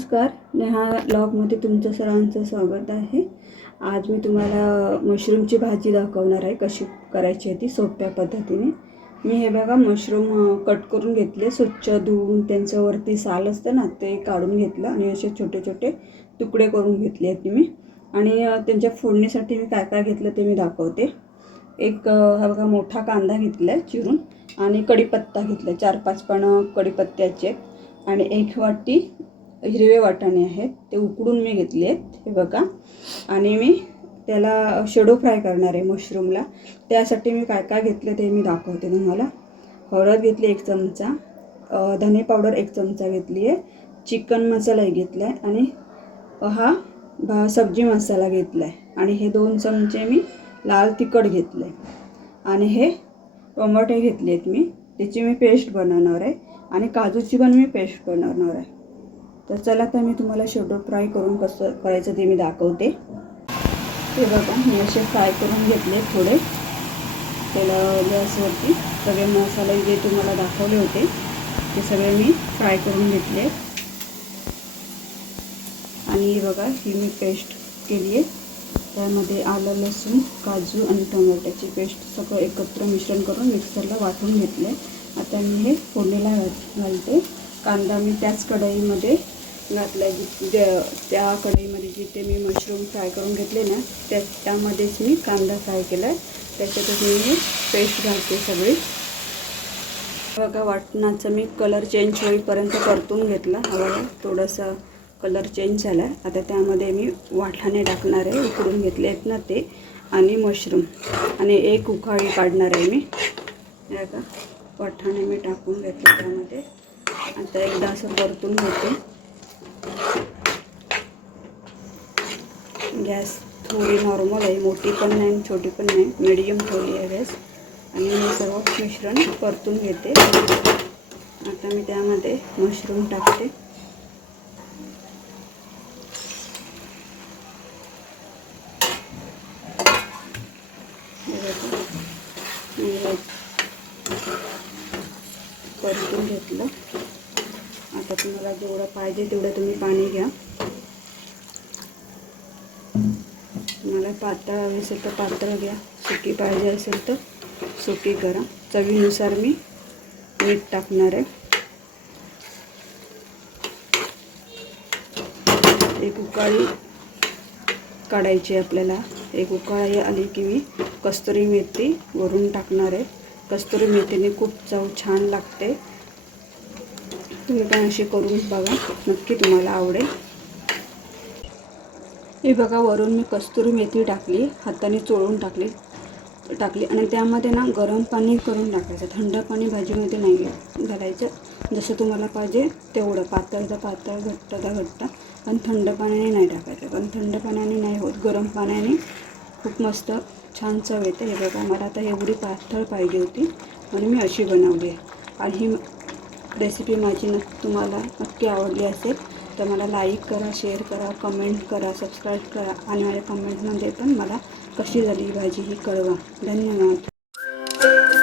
नमस्कार नेहा ब्लॉगमध्ये तुमचं सर्वांचं स्वागत आहे. आज मी तुम्हाला मशरूमची भाजी दाखवणार आहे कशी करायची आहे ती सोप्या पद्धतीने. मी हे बघा मशरूम कट करून घेतले. स्वच्छ धुवून त्यांच्यावरती साल असतं ना ते काढून घेतलं आणि असे छोटे छोटे तुकडे करून घेतले आहेत मी. आणि त्यांच्या फोडणीसाठी मी काय काय घेतलं ते मी दाखवते. एक हा बघा मोठा कांदा घेतला आहे चिरून आणि कढीपत्ता घेतला चार पाच पानं कढीपत्त्याचे आणि एक वाटी हिरवे वाटाणे आहेत ते उकडून मी घेतले आहेत हे बघा. आणि मी त्याला शेडो फ्राय करणार आहे मशरूमला त्यासाठी मी काय काय घेतलं ते मी दाखवते तुम्हाला. हळद घेतली एक चमचा धने पावडर एक चमचा घेतली आहे चिकन मसालाही घेतला आहे आणि हा भा सब्जी मसाला घेतला आहे. आणि हे दोन चमचे मी लाल तिखट घेतलं आहे. आणि हे टोमॅटो घेतले आहेत मी. त्याची मी पेस्ट बनवणार आहे. आणि काजूची पण मी पेस्ट बनवणार आहे. तर चला तर मी तुम्हाला शेवटो फ्राय करून कसं करायचं ते मी दाखवते. ते बघा मी असे फ्राय करून घेतले थोडे. त्याला गॅसवरती सगळे मसाले जे तुम्हाला दाखवले होते ते सगळे मी फ्राय करून घेतले. आणि बघा ही मी पेस्ट केली आहे. त्यामध्ये आलं लसूण काजू आणि टोमॅटोची पेस्ट सगळं एकत्र मिश्रण करून मिक्सरला वाटून घेतले. आता मी हे फोडणीला घाल- घालते. कांदा मी त्याच कढईमध्ये घातला आहे त्या कढईमध्ये जिथे मी मशरूम फ्राय करून घेतले ना त्या त्यामध्येच मी कांदा फ्राय केला आहे त्याच्यातच मी पेस्ट घालते सगळी. बघा वाटणाचं मी कलर चेंज होईपर्यंत परतून घेतला. हवा थोडासा कलर चेंज झाला आहे आता त्यामध्ये मी वाटाणे टाकणार आहे उकडून घेतले आहेत ना ते आणि मशरूम आणि एक उखाळी काढणार आहे मी. हे का वाटाणे मी टाकून घेतले त्यामध्ये. आता एकदा असं परतून घेते. गॅस थोडी नॉर्मल आहे मोठी पण नाही आणि छोटी पण नाही मिडियम ठेवली आहे गॅस. आणि मी सर्व मिश्रण परतून घेते. आता मी त्यामध्ये मशरूम टाकते हे बघा. मी हे परतून घेतलं आता तुम्हाला जेवढं पाहिजे तेवढं तुम्ही पाणी घ्या. मला पातळ हवी असेल तर पातळ घ्या. सुकी पाहिजे असेल तर सुकी करा. चवीनुसार मी मीठ टाकणार आहे. एक उकाळी काढायची आपल्याला. एक उकाळी आली की मी कस्तुरी मेथी वरून टाकणार आहे. कस्तुरी मेथीने खूप चव छान लागते. तुम्ही पण अशी करून बघा. नक्की तुम्हाला आवडेल. हे बघा वरून मी कस्तुरी मेथी टाकली. हाताने चोळून टाकली. टाकली. आणि त्यामध्ये ना गरम पाणी करून टाकायचं. थंड पाणी भाजीमध्ये नाही घालायचं. जसं तुम्हाला पाहिजे तेवढं. पातळ तर पातळ घट्ट तर घट्ट. पण थंड पाण्याने नाही टाकायचं. पण थंड पाण्याने नाही होत. गरम पाण्याने खूप मस्त छान चव येते हे बघा मला आता एवढी पातळ पाहिजे होती. म्हणून मी अशी बनवली आहे. आणि ही रेसिपी माझी न तुम्हाला नक्की आवडली असेल तर मला लाईक करा शेअर करा कमेंट करा सबस्क्राईब करा आणि माझ्या कमेंटमध्ये पण मला कशी झाली भाजी ही कळवा. धन्यवाद.